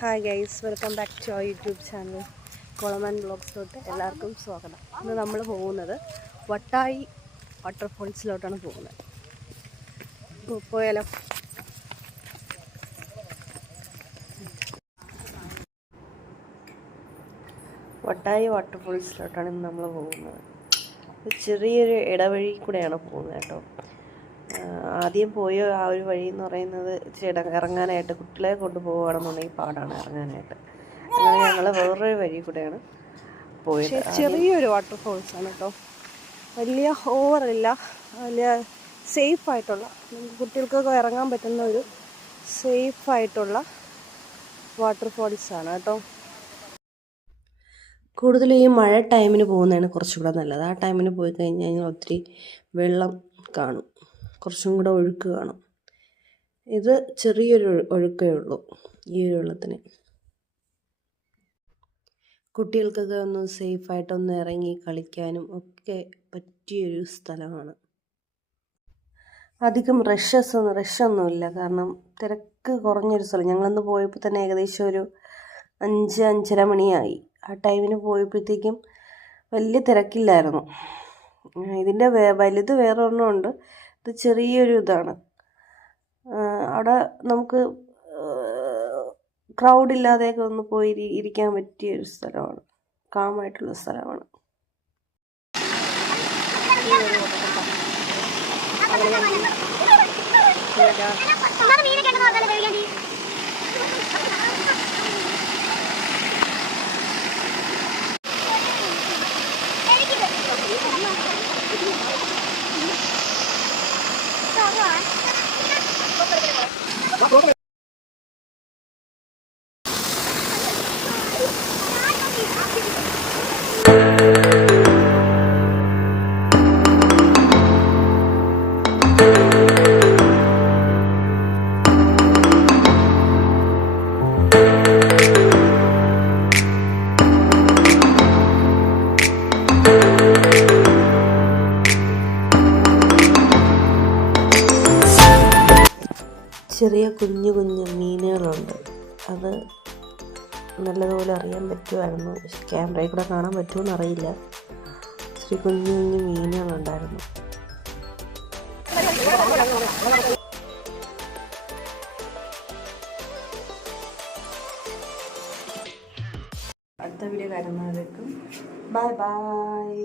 Hi guys, welcome back to our YouTube channel കൊളമാൻ ബ്ലോഗ്സിലോട്ട് എല്ലാവർക്കും സ്വാഗതം. ഇന്ന് നമ്മൾ പോകുന്നത് വട്ടായി വാട്ടർഫോൾസിലോട്ടാണ് പോകുന്നത്. പോയാലോ? വട്ടായി വാട്ടർഫോൾസിലോട്ടാണ് ഇന്ന് നമ്മൾ പോകുന്നത്. ചെറിയൊരു ഇടവഴി കൂടെയാണ് പോകുന്നത് കേട്ടോ. ആദ്യം പോയ ആ ഒരു വഴി എന്ന് പറയുന്നത് ഇറങ്ങാനായിട്ട് കുട്ടികളെ കൊണ്ടുപോവുകയാണെന്നുണ്ടെങ്കിൽ പാടാണ് ഇറങ്ങാനായിട്ട്. അങ്ങനെ ഞങ്ങൾ വേറൊരു വഴി കൂടെയാണ് പോയത്. ചെറിയൊരു വാട്ടർഫോൾസാണ് കേട്ടോ, വലിയ ഓവറില്ല, വലിയ സേഫായിട്ടുള്ള, കുട്ടികൾക്കൊക്കെ ഇറങ്ങാൻ പറ്റുന്ന ഒരു സേഫായിട്ടുള്ള വാട്ടർഫോൾസാണ് കേട്ടോ. കൂടുതലും ഈ മഴ ടൈമിന് പോകുന്നതാണ് കുറച്ചുകൂടെ നല്ലത്. ആ ടൈമിന് പോയി കഴിഞ്ഞ് കഴിഞ്ഞാൽ ഒത്തിരി വെള്ളം കാണും, കുറച്ചും കൂടെ ഒഴുക്ക് കാണും. ഇത് ചെറിയൊരു ഒഴുക്കേ ഉള്ളൂ ഈ ഒരു വെള്ളത്തിന്. കുട്ടികൾക്കൊക്കെ ഒന്ന് സേഫായിട്ടൊന്ന് ഇറങ്ങി കളിക്കാനും ഒക്കെ പറ്റിയൊരു സ്ഥലമാണ്. അധികം റഷൊന്നുമില്ല, കാരണം തിരക്ക് കുറഞ്ഞൊരു സ്ഥലം. ഞങ്ങളന്ന് പോയപ്പോൾ തന്നെ ഏകദേശം ഒരു 5-5:30 മണിയായി. ആ ടൈമിന് പോയപ്പോഴത്തേക്കും വലിയ തിരക്കില്ലായിരുന്നു. ഇതിൻ്റെ വലുത് വേറെ ഒരെണ്ണമുണ്ട്, ഇത് ചെറിയൊരു ഇതാണ്. അവിടെ നമുക്ക് ക്രൗഡില്ലാതെയൊക്കെ ഒന്ന് പോയി ഇരിക്കാൻ പറ്റിയൊരു സ്ഥലമാണ്, കാമായിട്ടുള്ള സ്ഥലമാണ്. ചെറിയ കുഞ്ഞു മീനുകളുണ്ട്. അത് നല്ലതുപോലെ അറിയാൻ പറ്റുമായിരുന്നു, പക്ഷെ ക്യാമറയിൽ കൂടെ കാണാൻ പറ്റുമെന്ന് അറിയില്ല. ചെറിയ കുഞ്ഞു മീനുകളുണ്ടായിരുന്നു. അടുത്ത വീഡിയോ കാണുന്നവരേക്കും ബൈ ബൈ.